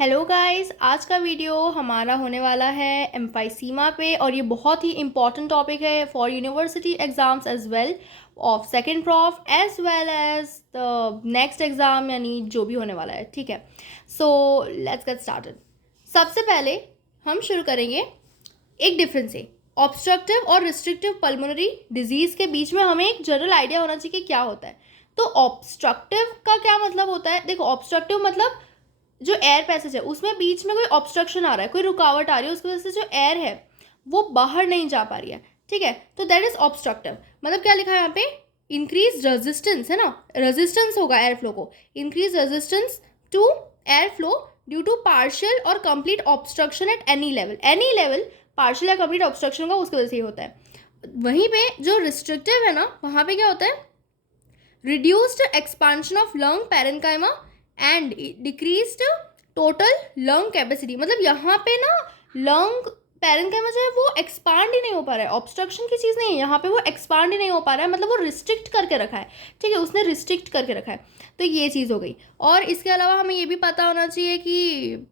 Hello guys, आज का video हमारा होने वाला है एम्फाइसीमा पे और ये बहुत ही इम्पॉर्टेंट टॉपिक है for university exams as well of second prof as well as the next exam, यानी जो भी होने वाला है। ठीक है, सो लेट्स गेट स्टार्टेड। सबसे पहले हम शुरू करेंगे एक डिफरेंस से। ऑब्स्ट्रक्टिव और रिस्ट्रिक्टिव पल्मोनरी डिजीज़ के बीच में हमें एक जनरल आइडिया होना चाहिए कि क्या होता है। तो ऑब्स्ट्रक्टिव का क्या मतलब होता है? देखो, ऑब्स्ट्रक्टिव मतलब जो एयर पैसेज है उसमें बीच में कोई ऑब्स्ट्रक्शन आ रहा है, कोई रुकावट आ रही है, उसकी वजह से जो एयर है वो बाहर नहीं जा पा रही है। ठीक है, तो दैट इज ऑब्स्ट्रक्टिव। मतलब क्या लिखा है यहाँ पे? इंक्रीज रेजिस्टेंस, है ना, रेजिस्टेंस होगा एयर फ्लो को, increase resistance to air flow due to partial और complete obstruction at any level partial या कंप्लीट ऑब्स्ट्रक्शन का उसकी वजह से ही होता है। वहीं पे जो रिस्ट्रिक्टिव है ना, वहाँ पे क्या होता है? Reduced expansion of lung parenchyma and decreased total lung capacity. मतलब यहाँ पे ना लंग पैरेन्काइमा जो है वो एक्सपांड ही नहीं हो पा रहा है, ऑब्स्ट्रक्शन की चीज़ नहीं है, यहाँ पे वो एक्सपांड ही नहीं हो पा रहा है, मतलब वो रिस्ट्रिक्ट करके रखा है। ठीक है, उसने रिस्ट्रिक्ट करके रखा है, तो ये चीज़ हो गई। और इसके अलावा हमें ये भी पता होना चाहिए कि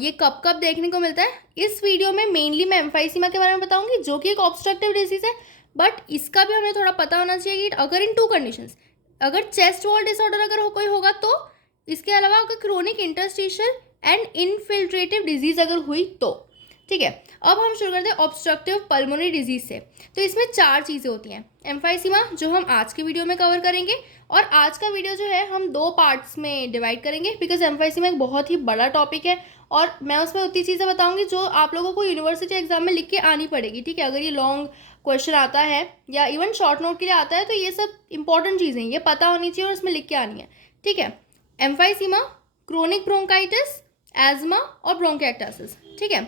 ये कब कब देखने को मिलता है। इस वीडियो में मेनली मैं एम्फाइसीमा के बारे में बताऊंगी, जो कि एक ऑब्स्ट्रक्टिव डिजीज है, बट इसका भी हमें थोड़ा पता होना चाहिए कि अगर इन टू कंडीशंस, अगर चेस्ट वॉल डिसऑर्डर अगर कोई होगा तो, इसके अलावा अगर क्रोनिक इंटरस्टिशियल एंड इनफिल्ट्रेटिव डिजीज अगर हुई तो। ठीक है, अब हम शुरू करते हैं ऑब्स्ट्रक्टिव पल्मोनरी डिजीज से। तो इसमें 4 चीज़ें होती हैं एम्फाइसीमा, जो हम आज के वीडियो में कवर करेंगे। और आज का वीडियो जो है हम 2 पार्ट्स में डिवाइड करेंगे, बिकॉज एम्फाइसीमा एक बहुत ही बड़ा टॉपिक है और मैं उसमें उतनी चीज़ें बताऊंगी जो आप लोगों को यूनिवर्सिटी एग्जाम में लिख के आनी पड़ेगी। ठीक है, अगर ये लॉन्ग क्वेश्चन आता है या इवन शॉर्ट नोट के लिए आता है तो ये सब इंपॉर्टेंट चीज़ें ये पता होनी चाहिए और इसमें लिख के आनी है। ठीक है, एम्फाइसीमा, क्रोनिक ब्रोंकाइटिस, एज्मा और ब्रोंकिएक्टासिस। ठीक है,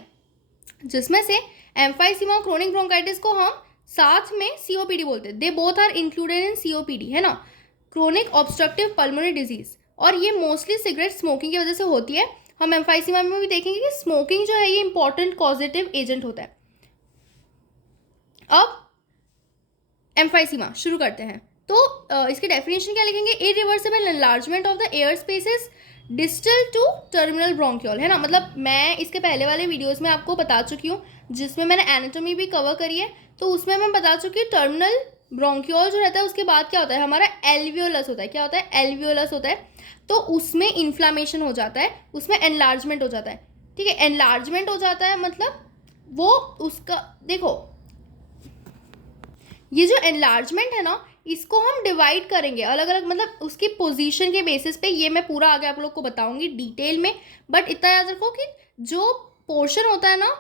जिसमें से एम्फाइसीमा और क्रोनिक ब्रोंकाइटिस को हम साथ में सीओपीडी बोलते हैं। They both are included in COPD, है ना, क्रोनिक ऑब्स्ट्रक्टिव पल्मोनरी डिजीज। और ये मोस्टली सिगरेट स्मोकिंग की वजह से होती है। हम एम्फाइसीमा में भी देखेंगे कि स्मोकिंग जो है ये इंपॉर्टेंट कॉजेटिव एजेंट होता है। अब एम्फाइसीमा शुरू करते हैं। तो इसकी डेफिनेशन क्या लिखेंगे? Irreversible enlargement of the air spaces distal to terminal bronchiole, है ना। मतलब मैं इसके पहले वाले वीडियोस में आपको बता चुकी हूँ, जिसमें मैंने एनाटॉमी भी कवर करी है, तो उसमें मैं बता चुकी हूँ टर्मिनल ब्रोंक्यूल जो रहता है उसके बाद क्या होता है, हमारा एल्वियोलस होता है। क्या होता है? एल्वियोलस होता है। तो उसमें इन्फ्लामेशन हो जाता है, उसमें एनलार्जमेंट हो जाता है। ठीक है, एनलार्जमेंट हो जाता है मतलब वो उसका, देखो ये जो एनलार्जमेंट है ना, इसको हम डिवाइड करेंगे अलग अलग, मतलब उसकी पोजीशन के बेसिस पे। ये मैं पूरा आगे आप लोग को बताऊंगी डिटेल में, बट इतना याद रखो कि जो पोर्शन होता है ना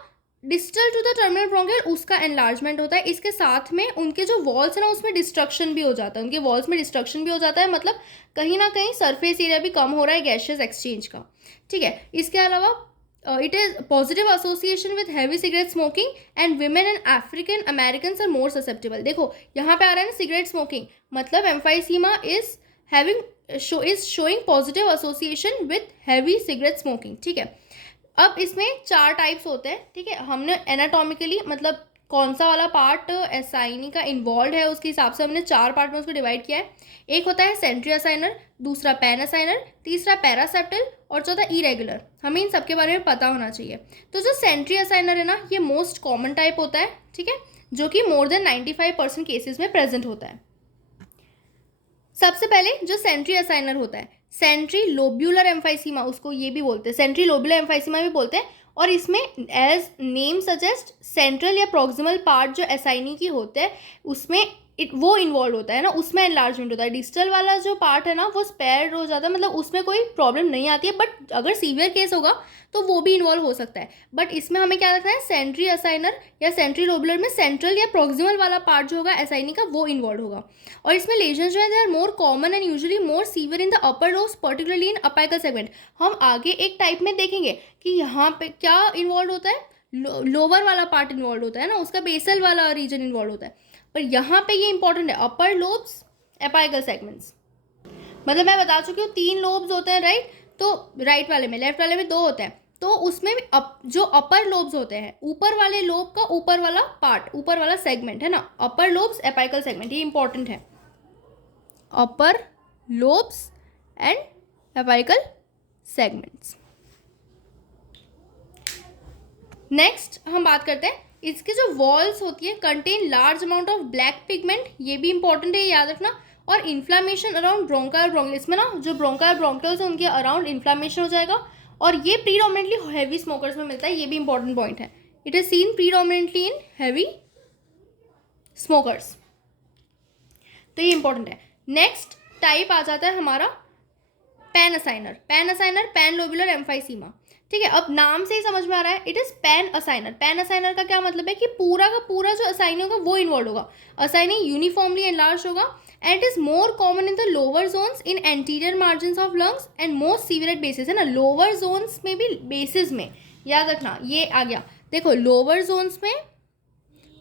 distal to the terminal bronchial, उसका एनलार्जमेंट होता है। इसके साथ में उनके जो वॉल्स है ना उसमें डिस्ट्रक्शन भी हो जाता है, उनके वॉल्स में डिस्ट्रक्शन भी हो जाता है, मतलब कहीं ना कहीं सरफेस एरिया भी कम हो रहा है गैशियस एक्सचेंज का। ठीक है, इसके अलावा it is positive association with heavy cigarette smoking and women and African Americans are more susceptible। देखो यहाँ पे आ रहा है ना सिगरेट स्मोकिंग, मतलब emphysema is having is showing positive association with heavy cigarette smoking। ठीक है, अब इसमें 4 टाइप्स होते हैं। ठीक है, हमने एनाटॉमिकली मतलब कौन सा वाला पार्ट एसाइनी का इन्वॉल्व है उसके हिसाब से हमने 4 पार्ट में उसको डिवाइड किया है। एक होता है सेंट्री असाइनर, दूसरा पैन असाइनर, तीसरा पैरासेप्टल और चौथा इरेगुलर। हमें इन सबके बारे में पता होना चाहिए। तो जो सेंट्री असाइनर है ना, ये मोस्ट कॉमन टाइप होता है। ठीक है, जो कि मोर देन 95% केसेस में प्रेजेंट होता है। सबसे पहले जो सेंट्री असाइनर होता है, सेंट्री लोब्यूलर एम्फाइसीमा उसको ये भी बोलते हैं, सेंट्री लोब्यूलर एम्फाइसीमा भी बोलते हैं। और इसमें एज नेम सजेस्ट सेंट्रल या प्रॉक्सिमल पार्ट जो एसाइनी की होते हैं उसमें वो इन्वॉल्व होता है ना, उसमें एनलार्जमेंट होता है। डिस्टल वाला जो पार्ट है ना वो स्पेयर हो जाता है, मतलब उसमें कोई प्रॉब्लम नहीं आती है, बट अगर सीवियर केस होगा तो वो भी इन्वॉल्व हो सकता है। बट इसमें हमें क्या रखना है, सेंट्री असाइनर या सेंट्री लोबुलर में सेंट्रल या प्रॉक्सिमल वाला पार्ट जो होगा एसाइनी का वो इन्वॉल्व होगा। और इसमें लेजन्स जो है they are more common and usually more severe in the upper lobes, particularly in apical segment. हम आगे एक टाइप में देखेंगे कि यहाँ पे क्या इन्वॉल्व होता है, लोअर वाला पार्ट इन्वॉल्व होता है ना, उसका बेसल वाला रीजन इन्वॉल्व होता है। पर यहाँ पे ये इंपॉर्टेंट है, अपर लोब्स, एपाइकल सेगमेंट्स। मतलब मैं बता चुकी हूँ 3 लोब्स होते हैं, राइट। तो राइट वाले में, लेफ्ट वाले में 2 होते हैं। तो उसमें जो अपर लोब्स होते हैं, ऊपर वाले लोब का ऊपर वाला पार्ट, ऊपर वाला सेगमेंट है ना, अपर लोब्स एपाइकल सेगमेंट, ये इंपॉर्टेंट है। Upper lobes and apical segments. Next हम बात करते हैं इसके जो वॉल्स होती है contain large amount of black pigment, ये भी इंपॉर्टेंट है, याद रखना। और इन्फ्लामेशन अराउंड ब्रोंका और ब्रोंकियल, इसमें ना जो ब्रोंका और ब्रोंकियल्स है उनके अराउंड इन्फ्लामेशन हो जाएगा, और ये प्रीडोमिनेंटली हैवी स्मोकर्स में मिलता है, ये भी इंपॉर्टेंट पॉइंट है। It is seen predominantly in heavy smokers, तो ये इंपॉर्टेंट है। नेक्स्ट टाइप आ जाता है हमारा pan acinar. Pan acinar pan lobular emphysema, ठीक है। अब नाम से ही समझ में आ रहा है it is pan acinar. Pan असाइनर का क्या मतलब है कि पूरा का पूरा जो असाइनी होगा वो इन्वॉल्व होगा, असाइनी यूनिफॉर्मली एनलार्ज होगा, and it is more common in the lower zones in anterior margin of lungs and most severe at bases, है ना। लोअर जोन्स में भी बेसिस में, याद रखना ये आ गया। देखो लोअर जोन्स में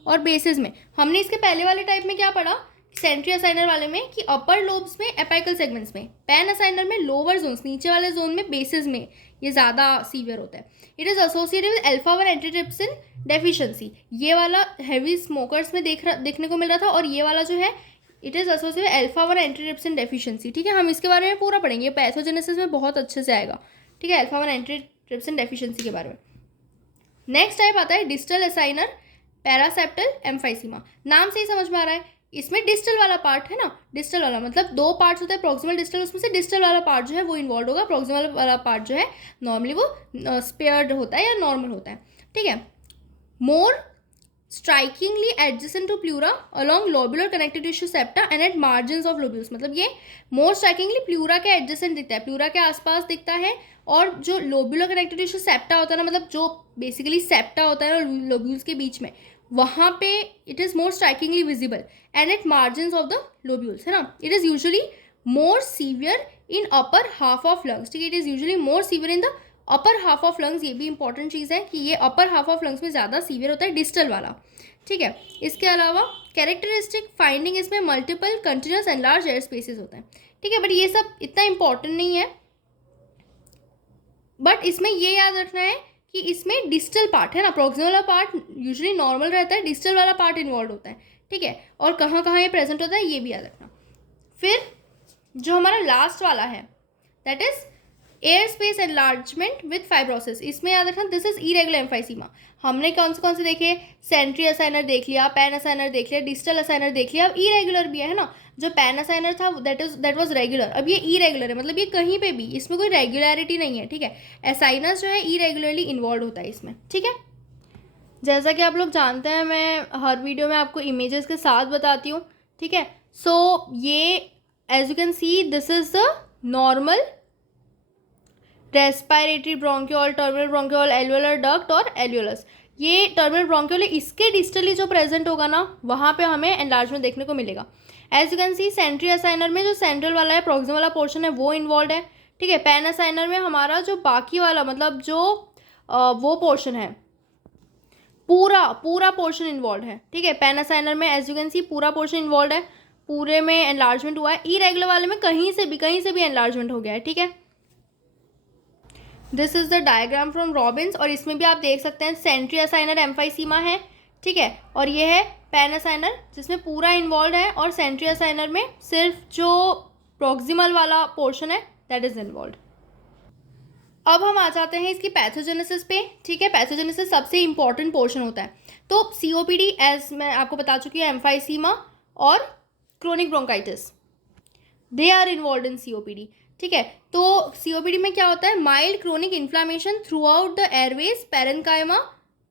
और बेसिस में, हमने इसके पहले वाले टाइप में क्या पढ़ा सेंट्री असाइनर वाले में कि अपर लोब्स में एपाइकल सेगमेंट्स में, पैन असाइनर में लोअर जोन्स नीचे वाले जोन में बेसिस में ये ज़्यादा सीवियर होता है। It is associated with alpha 1 antitrypsin deficiency, ये वाला हैवी स्मोकर्स में देखने को मिल रहा था, और ये वाला जो है it is associated alpha 1 antitrypsin deficiency, ठीक है। हम इसके बारे में पूरा पढ़ेंगे, पैथोजेनेसिस में बहुत अच्छे से आएगा, ठीक है, अल्फा 1 एंटीट्रिप्सिन डेफिशिएंसी के बारे में। नेक्स्ट टाइप आता है डिस्टल असाइनर पैरासेप्टल एम्फाइसीमा। नाम से ही समझ में आ रहा है इसमें डिस्टल वाला पार्ट है ना, डिस्टल वाला मतलब दो पार्ट्स होते हैं प्रॉक्सिमल डिस्टल, उसमें से डिस्टल वाला पार्ट जो है वो इन्वॉल्व होगा, प्रॉक्सिमल वाला पार्ट जो है नॉर्मली वो स्पेयर्ड होता है या नॉर्मल होता है, ठीक है। More strikingly adjacent to pleura along lobular connective tissue septa and at margins of lobules, मतलब ये मोर स्ट्राइकिंगली प्लूरा के एडजेसेंट दिखता है, प्लूरा के आसपास दिखता है, और जो लोबुलर कनेक्टिव टिश्यू सेप्टा होता है ना, मतलब जो बेसिकली सेप्टा होता है ना लोब्यूल्स के बीच में, वहाँ पे it is more strikingly visible and at margins of the lobules, है ना। It is usually more severe in upper half of lungs, ठीक है। It is usually more severe in the upper half of lungs, ये भी important चीज़ है कि ये अपर half of lungs में ज़्यादा सीवियर होता है डिस्टल वाला, ठीक है। इसके अलावा कैरेक्टरिस्टिक फाइंडिंग इसमें multiple continuous and large air spaces होते हैं, ठीक है। बट ये सब इतना इंपॉर्टेंट नहीं है, बट इसमें ये याद रखना है कि इसमें डिस्टल पार्ट है ना, प्रॉक्सिमल वाला पार्ट यूजुअली नॉर्मल रहता है, डिस्टल वाला पार्ट इन्वॉल्व होता है, ठीक है। और कहाँ कहाँ ये प्रेजेंट होता है ये भी याद रखना। फिर जो हमारा लास्ट वाला है that is air space enlargement with fibrosis, इसमें याद रखना दिस इज इरेगुलर एम्फाइसीमा। हमने कौन से देखे, सेंट्री असाइनर देख लिया, पैन असाइनर देख लिया, डिस्टल असाइनर देख लिया, अब इरेगुलर भी है ना। जो पैन असाइनर था दैट वाज रेगुलर, अब ये इरेगुलर है, मतलब ये कहीं पे भी इसमें कोई रेगुलरिटी नहीं है, ठीक है। असाइनर्स जो है इरेगुलरली इन्वॉल्व होता है इसमें, ठीक है। जैसा कि आप लोग जानते हैं मैं हर वीडियो में आपको इमेजेस के साथ बताती हूँ, ठीक है। सो ये as you can see this is the normal respiratory bronchiole, terminal bronchiole, alveolar duct और एल्वेलस, ये टर्मिनल ब्रोंक्यूल है, इसके डिस्टली जो प्रेजेंट होगा ना वहाँ पे हमें एनलार्जमेंट देखने को मिलेगा। As you can see centri acinar में जो सेंट्रल वाला है प्रॉक्सिमल वाला पोर्शन है वो इन्वॉल्व है, ठीक है। पैन असाइनर में हमारा जो बाकी वाला मतलब जो वो पोर्शन है पूरा पोर्शन इन्वॉल्व है, ठीक है। पैन असाइनर में एज यू कैन सी पूरा पोर्शन इन्वॉल्व है, पूरे में एनलार्जमेंट हुआ है। इरेगुलर वाले में कहीं से भी एनलार्जमेंट हो गया है, ठीक है। This is the diagram from Robins, और इसमें भी आप देख सकते हैं सेंट्री असाइनर एम्फाइसीमा है, ठीक है, और ये है पैन असाइनर जिसमें पूरा इन्वॉल्व है, और सेंट्री असाइनर में सिर्फ जो प्रॉक्सिमल वाला पोर्शन है दैट इज इन्वॉल्व। अब हम आ जाते हैं इसकी पैथोजेनेसिस पे, ठीक है। पैथोजेनेसिस सबसे इंपॉर्टेंट पोर्शन होता है। तो सीओपीडी एज मैं आपको बता चुकी हूँ, एम्फाइसीमा और chronic bronchitis they are involve in COPD, ठीक है। तो सीओपीडी में क्या होता है, mild chronic inflammation throughout the airways, parenchyma,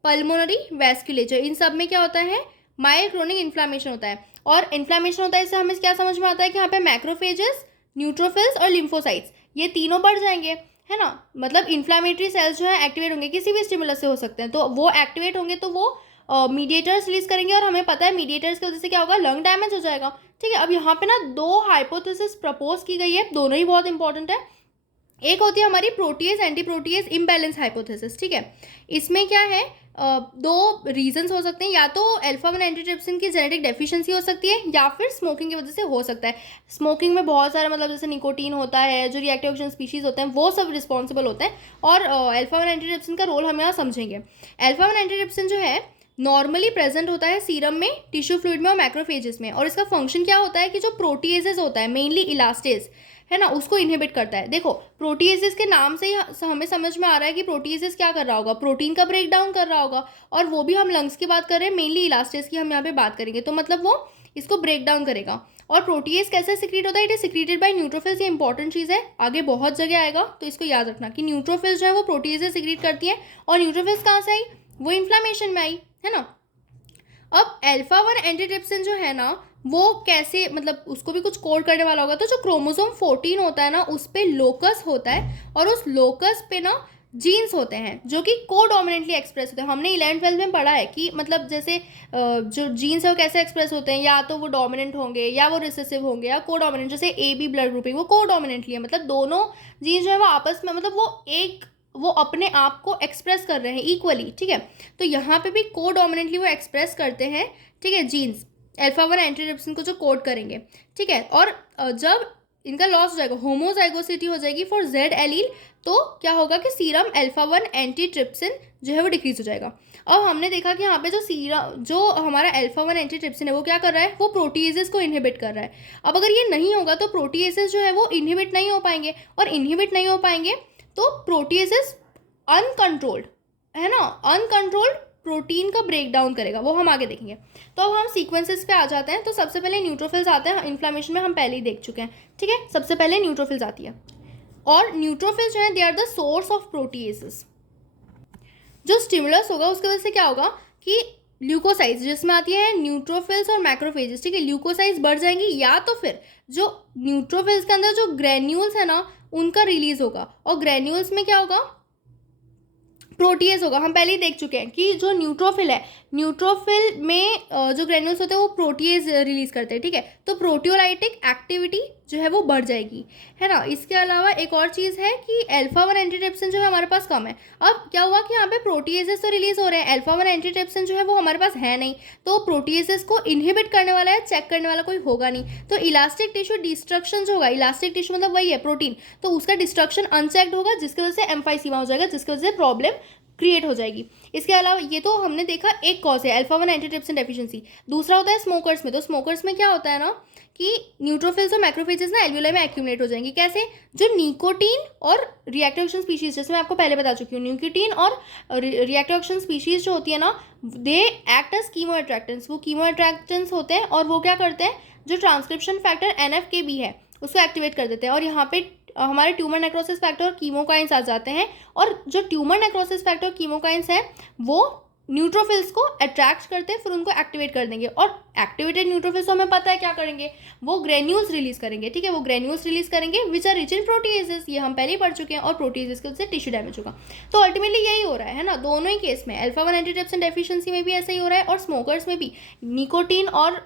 pulmonary, vasculature, इन सब में क्या होता है माइल्ड क्रोनिक इन्फ्लामेशन होता है। और इन्फ्लामेशन होता है इससे हमें क्या समझ में आता है कि यहाँ पे मैक्रोफेजेस, न्यूट्रोफिल्स और लिम्फोसाइट्स ये तीनों बढ़ जाएंगे, है ना। मतलब इन्फ्लामेटरी सेल्स जो है एक्टिवेट होंगे, किसी भी स्टिमुलस से हो सकते हैं, तो वो एक्टिवेट होंगे तो वो मीडिएटर्स रिलीज करेंगे, और हमें पता है मीडिएटर्स की वजह से क्या होगा, लंग डैमेज हो जाएगा, ठीक है। अब यहाँ पे ना दो हाइपोथेसिस प्रपोज की गई है, दोनों ही बहुत इंपॉर्टेंट है। एक होती है हमारी protease anti protease imbalance hypothesis, ठीक है। इसमें क्या है दो रीजंस हो सकते हैं, या तो अल्फा 1 एंटीट्रिप्सिन की जेनेटिक डेफिशिएंसी हो सकती है, या फिर स्मोकिंग की वजह से हो सकता है। स्मोकिंग में बहुत सारे मतलब जैसे निकोटीन होता है, जो रिएक्टिव ऑक्सीजन स्पीशीज होते हैं वो सब रिस्पॉन्सिबल होते हैं, और अल्फा 1 एंटीट्रिप्सिन का रोल हम यहाँ समझेंगे। अल्फा 1 एंटीट्रिप्सिन जो है नॉर्मली प्रेजेंट होता है सीरम में, टिश्यू फ्लूइड में और मैक्रोफेजेस में, और इसका फंक्शन क्या होता है कि जो प्रोटीएजेस होता है मेनली इलास्टेज, है ना, उसको इनहिबिट करता है। देखो प्रोटीएसेस के नाम से ही हमें समझ में आ रहा है कि प्रोटीएसेस क्या कर रहा होगा, प्रोटीन का ब्रेक डाउन कर रहा होगा, और वो भी हम लंग्स की बात कर रहे हैं, मेनली इलास्टेस की हम यहाँ पे बात करेंगे, तो मतलब वो इसको ब्रेक डाउन करेगा। और प्रोटीएस कैसे सिक्रीट होता है, it is secreted by neutrophils. ये इंपॉर्टेंट चीज़ है, आगे बहुत जगह आएगा, तो इसको याद रखना कि न्यूट्रोफिल्स जो है वो प्रोटीएस से सिक्रीट करती है। और न्यूट्रोफिल्स कहाँ से आई, वो इन्फ्लामेशन में आई, है ना। अब अल्फा 1 एंटीट्रिप्सिन जो है ना, वो कैसे, मतलब उसको भी कुछ कोड करने वाला होगा, तो जो क्रोमोसोम 14 होता है ना, उस पे लोकस होता है, और उस लोकस पे ना जीन्स होते हैं जो कि कोडोमिनेंटली एक्सप्रेस होते हैं। हमने 11th-12th में पढ़ा है कि मतलब जैसे जो जीन्स है वो कैसे एक्सप्रेस होते हैं, या तो वो डोमिनेंट होंगे या वो रिसेसिव होंगे या कोडोमिनेंट। जैसे AB ब्लड ग्रुपिंग वो कोडोमिनेंटली है, मतलब दोनों जीन्स जो है वो आपस में, मतलब वो अपने आप को एक्सप्रेस कर रहे हैं इक्वली, ठीक है। तो यहाँ पे भी कोडोमिनेंटली वो एक्सप्रेस करते हैं, ठीक है, जीन्स अल्फा 1 एंटीट्रिप्सिन को जो कोड करेंगे, ठीक है। और जब इनका लॉस हो जाएगा, होमोजाइगोसिटी हो जाएगी फॉर जेड एलील, तो क्या होगा कि सीरम अल्फा 1 एंटीट्रिप्सिन जो है वो डिक्रीज हो जाएगा। अब हमने देखा कि यहाँ पे जो हमारा अल्फा 1 एंटीट्रिप्सिन है वो क्या कर रहा है, वो प्रोटीएसेस को इनहिबिट कर रहा है। अब अगर ये नहीं होगा तो प्रोटीएसेस जो है वो इनहिबिट नहीं हो पाएंगे, और इनहिबिट नहीं हो पाएंगे तो प्रोटीएसेस अनकंट्रोल्ड, है ना, अनकंट्रोल्ड प्रोटीन का ब्रेक डाउन करेगा, वो हम आगे देखेंगे। तो अब हम सीक्वेंसेस पे आ जाते हैं। तो सबसे पहले न्यूट्रोफिल्स आते हैं, इन्फ्लामेशन में हम पहले ही देख चुके हैं, ठीक है। सबसे पहले न्यूट्रोफिल्स आती है, और न्यूट्रोफिल्स जो है they are the source of proteases. जो स्टिमुलस होगा उसकी वजह से क्या होगा कि ल्यूकोसाइड्स, जिसमें आती है न्यूट्रोफिल्स और मैक्रोफेजेस, ठीक है, ल्यूकोसाइड्स बढ़ जाएंगी, या तो फिर जो न्यूट्रोफिल्स के अंदर जो ग्रेन्यूल्स है ना उनका रिलीज होगा, और ग्रेन्यूल्स में क्या होगा, प्रोटीएस होगा। हम पहले ही देख चुके हैं कि जो न्यूट्रोफिल है, न्यूट्रोफिल में जो ग्रेन्यूल्स होते हैं वो प्रोटीएस रिलीज करते हैं, ठीक है। तो प्रोटियोलाइटिक एक्टिविटी जो है वो बढ़ जाएगी, है ना। इसके अलावा एक और चीज़ है कि अल्फा 1 एंटीट्रिप्सिन जो है हमारे पास कम है। अब क्या हुआ कि यहाँ पे प्रोटीएसेस तो रिलीज हो रहे हैं, अल्फा 1 एंटीट्रिप्सिन जो है वो हमारे पास है नहीं, तो प्रोटीएसेस को इनहिबिट करने वाला है, चेक करने वाला कोई होगा नहीं। तो इलास्टिक टिश्यू डिस्ट्रक्शन जो होगा, इलास्टिक टिश्यू मतलब वही है प्रोटीन, तो उसका डिस्ट्रक्शन अनचेक्ड होगा, जिसकी वजह से एम्फाइसीमा हो जाएगा, जिसकी वजह से प्रॉब्लम क्रिएट हो जाएगी। इसके अलावा ये तो हमने देखा एक कॉज है अल्फा 1 एंटीट्रिप्सिन डेफिशिएंसी। दूसरा होता है स्मोकर्स में। तो स्मोकर्स में क्या होता है ना कि न्यूट्रोफिल्स और मैक्रोफेजेस ना एल्वियोलाई में एक्यूमुलेट हो जाएंगे। कैसे, जो निकोटीन और रिएक्टिव ऑक्सीजन स्पीशीज, जैसे मैं आपको पहले बता चुकी हूँ, निकोटीन और रिएक्टिव ऑक्सीजन स्पीशीज जो होती है ना, they act as chemoattractants. वो कीमो अट्रैक्टेंट्स होते हैं, और वो क्या करते हैं, जो ट्रांसक्रिप्शन फैक्टर NF-κB है उसको एक्टिवेट कर देते हैं, और यहाँ पे हमारे ट्यूमर नेक्रोसिस फैक्टर और कीमोकाइंस आ जाते हैं। और जो ट्यूमर नेक्रोसिस फैक्टर और कीमोकाइंस हैं वो न्यूट्रोफिल्स को अट्रैक्ट करते हैं, फिर उनको एक्टिवेट कर देंगे। और एक्टिवेटेड न्यूट्रोफिल्स हमें पता है क्या करेंगे, वो ग्रेन्यूल्स रिलीज करेंगे, ठीक है, वो ग्रेन्यूल्स रिलीज करेंगे विच आर रिच इन प्रोटीएसेस, ये हम पहले ही पढ़ चुके हैं, और प्रोटीएसेस की वजह से टिश्यू डैमेज होगा। तो अल्टीमेटली यही हो रहा है ना, दोनों ही केस में, अल्फा 1 एंटीट्रिप्सिन डेफिशिएंसी में भी ऐसा ही हो रहा है, और स्मोकर्स में भी निकोटीन और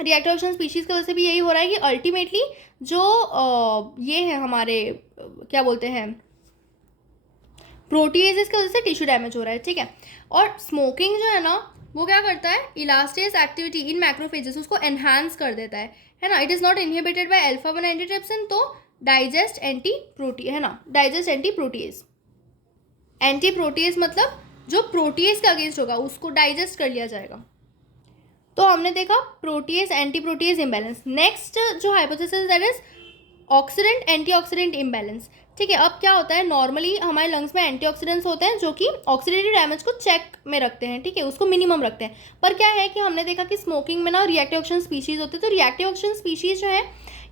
रिएक्टिव ऑक्सीजन स्पीशीज़ की वजह से भी यही हो रहा है कि अल्टीमेटली जो ये है हमारे क्या बोलते हैं, प्रोटीएसेस की वजह से टिश्यू डैमेज हो रहा है, ठीक है। और स्मोकिंग जो है ना वो क्या करता है, इलास्टेस एक्टिविटी इन मैक्रोफेजेस उसको एनहांस कर देता है ना। It is not inhibited by alpha 1 antitrypsin, तो डाइजेस्ट एंटी प्रोटी, है ना, digest anti protease. Anti protease मतलब जो प्रोटीएस के अगेंस्ट होगा उसको डाइजेस्ट कर लिया जाएगा। तो हमने देखा protease anti protease imbalance. Next जो hypothesis that is oxidant antioxidant imbalance, ठीक है। अब क्या होता है, नॉर्मली हमारे लंग्स में एंटीऑक्सीडेंट्स होते हैं जो कि ऑक्सीडेटिव डैमेज को चेक में रखते हैं, ठीक है, उसको मिनिमम रखते हैं। पर क्या है कि हमने देखा कि स्मोकिंग में ना रिएक्टिव ऑक्सीजन स्पीशीज़ होते हैं, तो रिएक्टिव ऑक्सीजन स्पीशीज़ जो है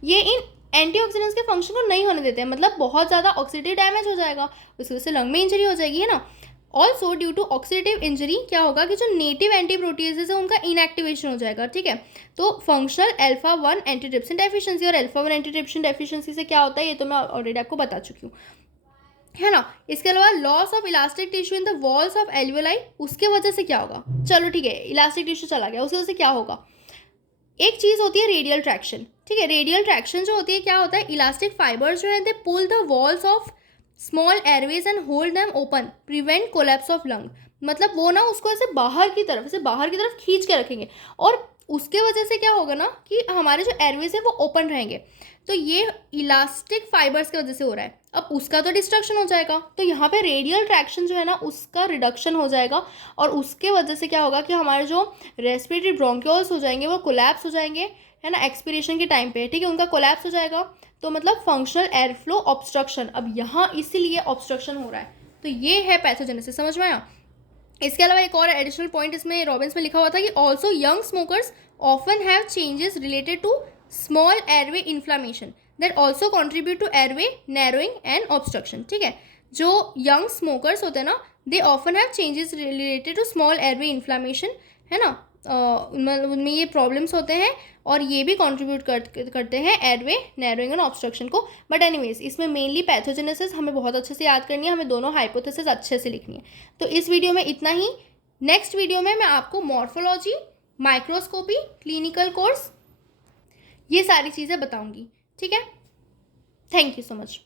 ये इन एंटीऑक्सीडेंट्स के फंक्शन को नहीं होने देते हैं, मतलब बहुत ज़्यादा ऑक्सीडेटिव डैमेज हो जाएगा, उसकी वजह से लंग में इंजरी हो जाएगी, है ना। Also due to oxidative injury क्या होगा कि जो नेटिव एंटी प्रोटीएसेस है उनका इनएक्टिवेशन हो जाएगा, ठीक है। तो फंक्शनल अल्फा 1 एंटीट्रिप्सिन डेफिशिएंसी, और अल्फा 1 एंटीट्रिप्सिन डेफिशिएंसी से क्या होता है ये तो मैं ऑलरेडी आपको बता चुकी हूँ, है ना। इसके अलावा loss of elastic tissue in the walls of alveoli, उसके वजह से क्या होगा, चलो ठीक है, इलास्टिक टिश्यू चला गया, उसकी वजह से क्या होगा, एक चीज़ होती है रेडियल ट्रैक्शन, ठीक है। रेडियल ट्रैक्शन जो होती है क्या होता है, इलास्टिक फाइबर्स जो है they pull the walls of small airways and hold them open, prevent collapse of lung. मतलब वो ना उसको ऐसे बाहर की तरफ खींच के रखेंगे, और उसके वजह से क्या होगा ना कि हमारे जो एयरवेज है वो ओपन रहेंगे। तो ये इलास्टिक फाइबर्स की वजह से हो रहा है। अब उसका तो डिस्ट्रक्शन हो जाएगा, तो यहाँ पे रेडियल ट्रैक्शन जो है ना उसका रिडक्शन हो जाएगा, और उसके वजह से क्या होगा कि हमारे जो रेस्पिरेटरी ब्रोंक्यूल्स हो जाएंगे वो कोलैप्स हो जाएंगे, है ना, एक्सपीरेशन के टाइम पे, ठीक है, उनका कोलैप्स हो जाएगा। तो मतलब फंक्शनल एयर फ्लो ऑब्स्ट्रक्शन, अब यहाँ इसीलिए ऑब्स्ट्रक्शन हो रहा है, तो ये है पैथोजेनेसिस, समझ में आया। इसके अलावा एक और एडिशनल पॉइंट इसमें रॉबिन्स में लिखा हुआ था कि also young smokers often have changes related to small airway inflammation that also contribute to airway narrowing and obstruction, ठीक है। जो यंग स्मोकर्स होते हैं ना, they often have changes related to small airway inflammation, है ना, उनमें ये प्रॉब्लम्स होते हैं और ये भी कंट्रीब्यूट करते हैं एयरवे नैरोइंग एंड ऑब्स्ट्रक्शन को। बट एनीवेज इसमें मेनली पैथोजेनेसिस हमें बहुत अच्छे से याद करनी है, हमें दोनों हाइपोथेसिस अच्छे से लिखनी है। तो इस वीडियो में इतना ही। नेक्स्ट वीडियो में मैं आपको मॉर्फोलॉजी, माइक्रोस्कोपी, क्लिनिकल कोर्स, ये सारी चीज़ें बताऊंगी, ठीक है। Thank you so much.